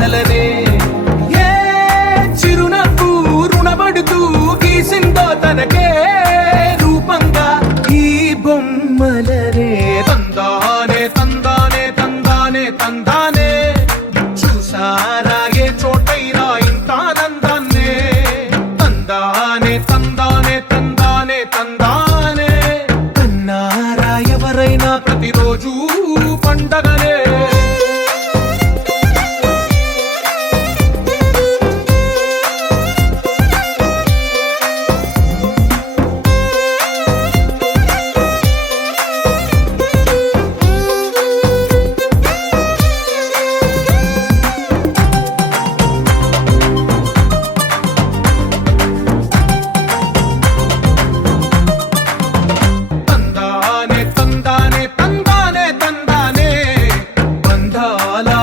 పాటలనే ఏ చిరునవ్వు రుణపడుతూ గీసిందో తనకే రూపంగా ఈ బొమ్మలనే తందానే తందానే తందానే తందానే చూసారాగే చోటైనా ఇంత ఆనందాన్నే తందానే తందానే తందానే తందానే కన్నారా ఎవరైనా ప్రతిరోజు పండగనే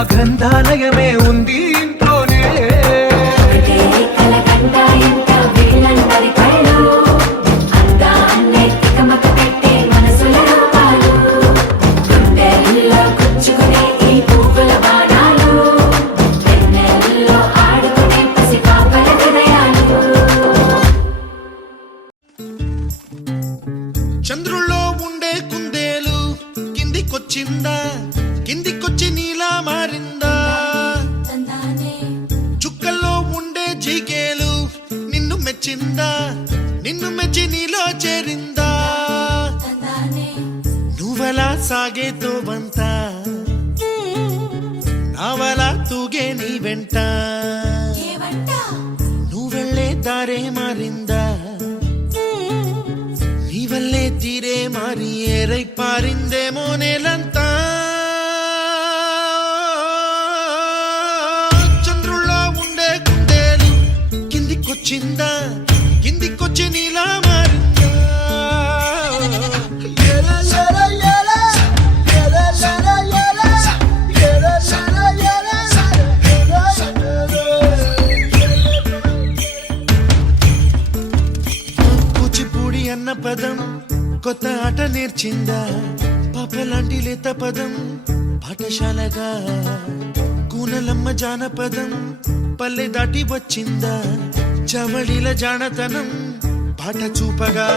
గ్రంథాలయమే ఉంది ఇంట్లోనే చంద్రుల్లో ఉండే కుందేలు కిందికొచ్చిందా కిందికొచ్చి నీలా మారిందా చుక్కల్లో ఉండే జీకేలు నిన్ను మెచ్చిందా నిన్ను మెచ్చి నీలో చేరిందా నువ్వలా సాగేతో బంత నావలా తూగే నీ వెంట నువ్వెళ్ళే దారే మారిందా నీ వల్లే తీరే మారి ఏరై పారిందేమో నేలంతా కిందికొచ్చిందా కిందికొచ్చి నీలా మారిందా కూచిపూడి అన్న పదం కొత్త ఆట నేర్చిందా పాపలాంటి లేత పదం పాఠశాలగా కూనలమ్మ జానపదం పల్లె దాటి వచ్చిందా చవళిల జానతనం పాట చూపగా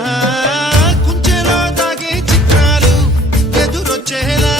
కుంచెలో దాగే చిత్రాలు ఎదురొచ్చేలా